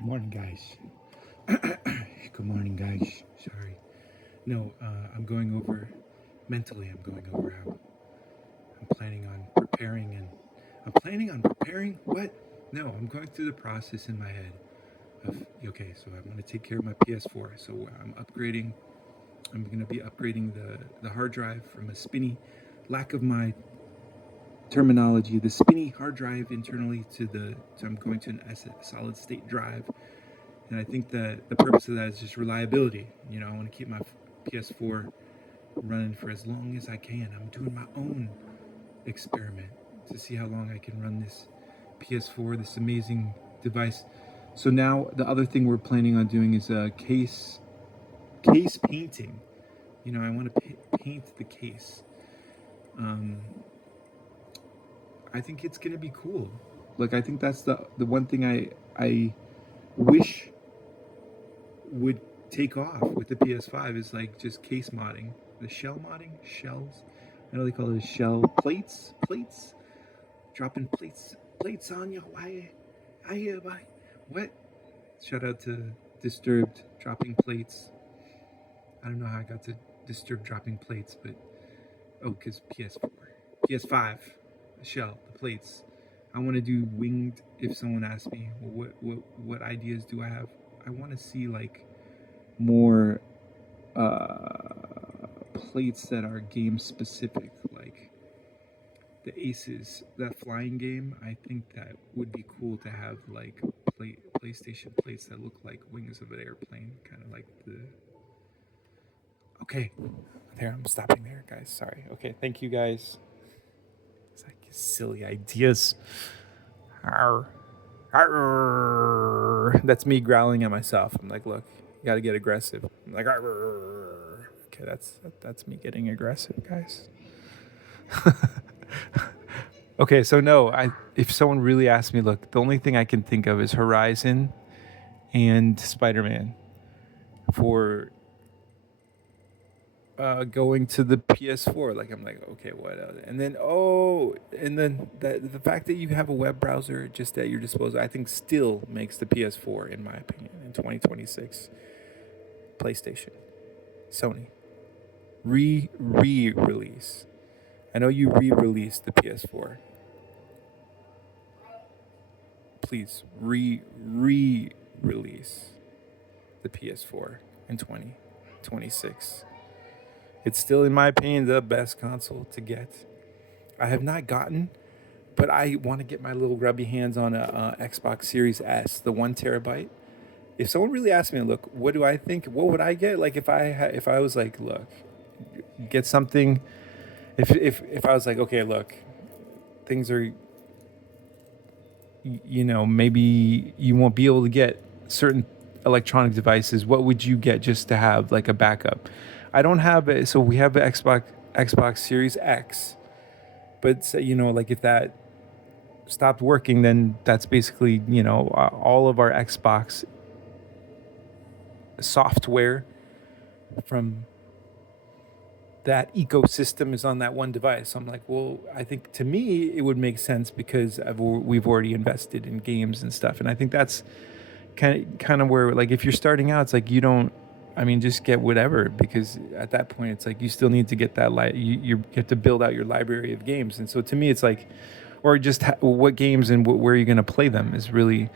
Good morning, guys. Good morning, guys. Sorry. No, I'm going over mentally. I'm going over how I'm planning on preparing, and I'm planning on preparing. What? No, I'm going through the process in my head of okay. So I'm going to take care of my PS4. So I'm upgrading. I'm going to be upgrading the hard drive from a spinny. Lack of my terminology, the spinny hard drive internally to the. So I'm going to a solid state drive. And I think that the purpose of that is just reliability. I want to keep my PS4 running for as long as I can. I'm doing my own experiment to see how long I can run this PS4, this amazing device. So now the other thing we're planning on doing is case painting. I want to paint the case. Um, I think it's gonna be cool. Like I think that's the one thing I wish would take off with the PS5 is like just case modding, the shell modding, shells. I know they call it shell plates, dropping plates on you. Why? I hear by what? Shout out to Disturbed dropping plates. I don't know how I got to Disturbed dropping plates, but because PS4, PS5, the shell, the plates. I want to do winged. If someone asks me, well, what ideas do I have? I want to see like more plates that are game specific, like the Aces, that flying game. I think that would be cool to have like PlayStation plates that look like wings of an airplane, kind of like the. Okay, there I'm stopping there, guys. Sorry. Okay, thank you guys. It's like silly ideas. Arr. Arr. That's me growling at myself. I'm like, look, you got to get aggressive. I'm like, arr. Okay, that's me getting aggressive, guys. Okay, so no, if someone really asks me, look, the only thing I can think of is Horizon and Spider-Man for going to the PS4. Like I'm like, okay, what else? And then the fact that you have a web browser just at your disposal, I think still makes the PS4, in my opinion, in 2026. PlayStation, Sony, re-release. I know you re-released the PS4. Please re-release the PS4 in 2026. It's still, in my opinion, the best console to get. I have not gotten, but I want to get my little grubby hands on a Xbox Series S, the 1 terabyte. If someone really asked me, look, what do I think? What would I get? Like if I was like, look, get something. If I was like, okay, look, things are, maybe you won't be able to get certain electronic devices. What would you get just to have like a backup? I don't have it, so we have the Xbox Series X, but like if that stopped working, then that's basically all of our Xbox software from that ecosystem is on that one device. So I'm like, well, I think to me it would make sense because we've already invested in games and stuff, and I think that's kind of where, like, if you're starting out, it's like you don't. I mean, just get whatever, because at that point it's like you still need to get that you have to build out your library of games, and so to me it's like, or just what games and where you're going to play them is really.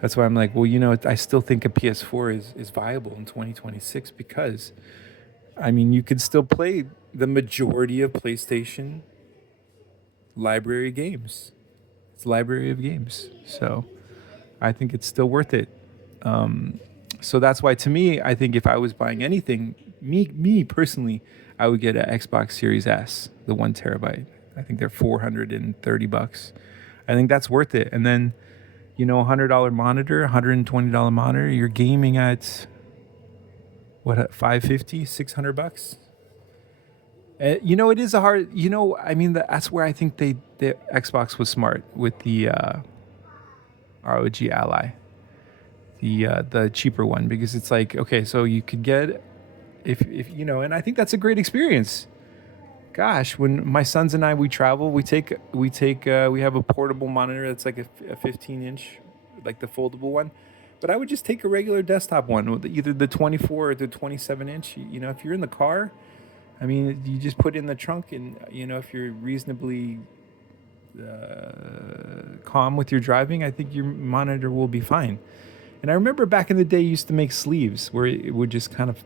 That's why I'm like, well, I still think a PS4 is viable in 2026 because I mean, you could still play the majority of PlayStation library games. It's a library of games. So I think it's still worth it. So that's why, to me, I think if I was buying anything, me personally, I would get an Xbox Series S, the 1 terabyte. I think they're $430. I think that's worth it. And then, $100 monitor, $120 monitor, you're gaming at what, 550, $600. It is a hard. I mean, that's where I think the Xbox was smart with the ROG Ally, the cheaper one, because it's like, okay, so you could get if and I think that's a great experience. Gosh, when my sons and I we travel, we have a portable monitor that's like a 15-inch, like the foldable one. But I would just take a regular desktop one with either the 24 or the 27 inch. You know, if you're in the car, I mean, you just put it in the trunk, and you know, if you're reasonably calm with your driving, I think your monitor will be fine. And I remember back in the day, you used to make sleeves where it would just kind of,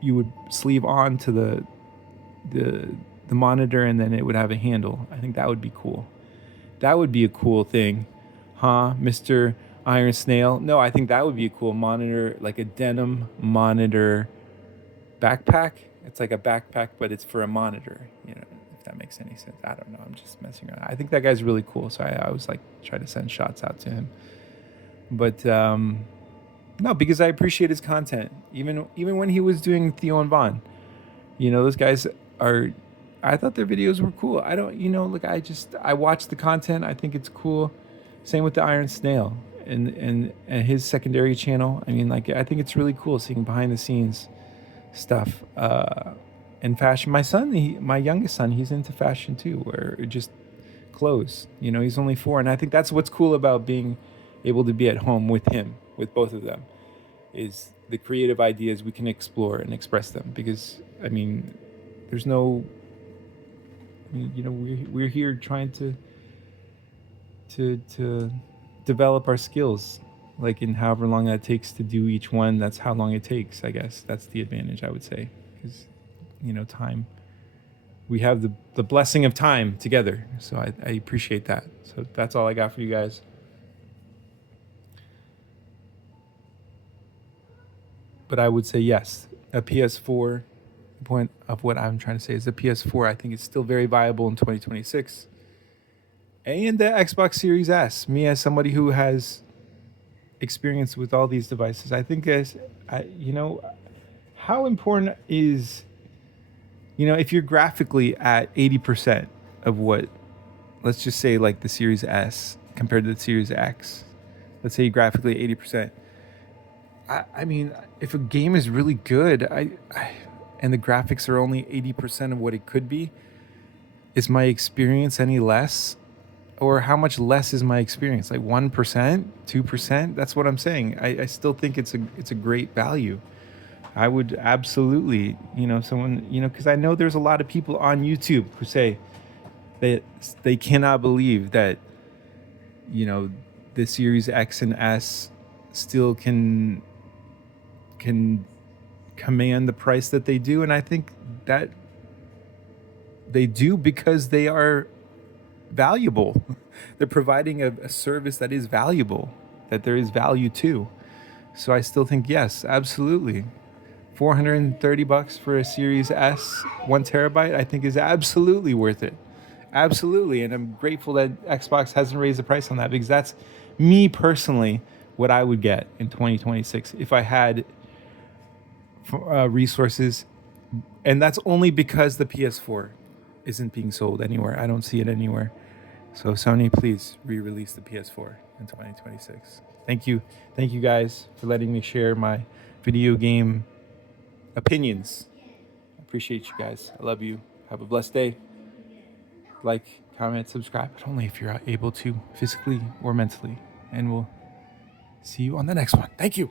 you would sleeve on to the the monitor, and then it would have a handle. I think that would be cool. That would be a cool thing, huh, Mr. Iron Snail? No, I think that would be a cool monitor, like a denim monitor backpack. It's like a backpack, but it's for a monitor. You know, if that makes any sense. I don't know. I'm just messing around. I think that guy's really cool, so I always like try to send shots out to him. But no, because I appreciate his content. Even when he was doing Theo and Vaughn, you know, those guys are. I thought their videos were cool. I don't, you know, look, I watch the content. I think it's cool. Same with the Iron Snail and his secondary channel. I mean, like, I think it's really cool seeing behind the scenes stuff. And fashion. My son, my youngest son, he's into fashion too, where it just clothes. You know, he's only 4, and I think that's what's cool about being able to be at home with him, with both of them, is the creative ideas we can explore and express them. Because I mean, there's no, you know, we're here trying to develop our skills, like in however long that takes to do each one. That's how long it takes. I guess that's the advantage, I would say, because you know, time. We have the blessing of time together, so I appreciate that. So that's all I got for you guys. But I would say yes, a PS4. The point of what I'm trying to say is the PS4, I think, is still very viable in 2026. And the Xbox Series S. Me, as somebody who has experience with all these devices, I think you know, how important is, you know, if you're graphically at 80% of what, let's just say like the Series S compared to the Series X, let's say graphically 80%. I mean, if a game is really good, and the graphics are only 80% of what it could be, is my experience any less? Or how much less is my experience? Like 1%, 2%? That's what I'm saying. I still think it's a great value. I would absolutely, you know, someone, you know, because I know there's a lot of people on YouTube who say that they cannot believe that, you know, the Series X and S still can command the price that they do. And I think that they do because they are valuable. They're providing a service that is valuable, that there is value to. So I still think yes, absolutely. $430 for a Series S, 1 terabyte, I think is absolutely worth it. Absolutely. And I'm grateful that Xbox hasn't raised the price on that, because that's me personally what I would get in 2026 if I had resources. And that's only because the PS4 isn't being sold anywhere. I don't see it anywhere. So Sony, please re-release the PS4 in 2026. Thank you guys for letting me share my video game opinions. I appreciate you guys. I love you. Have a blessed day. Like, comment, subscribe, but only if you're able to, physically or mentally. And we'll see you on the next one. Thank you.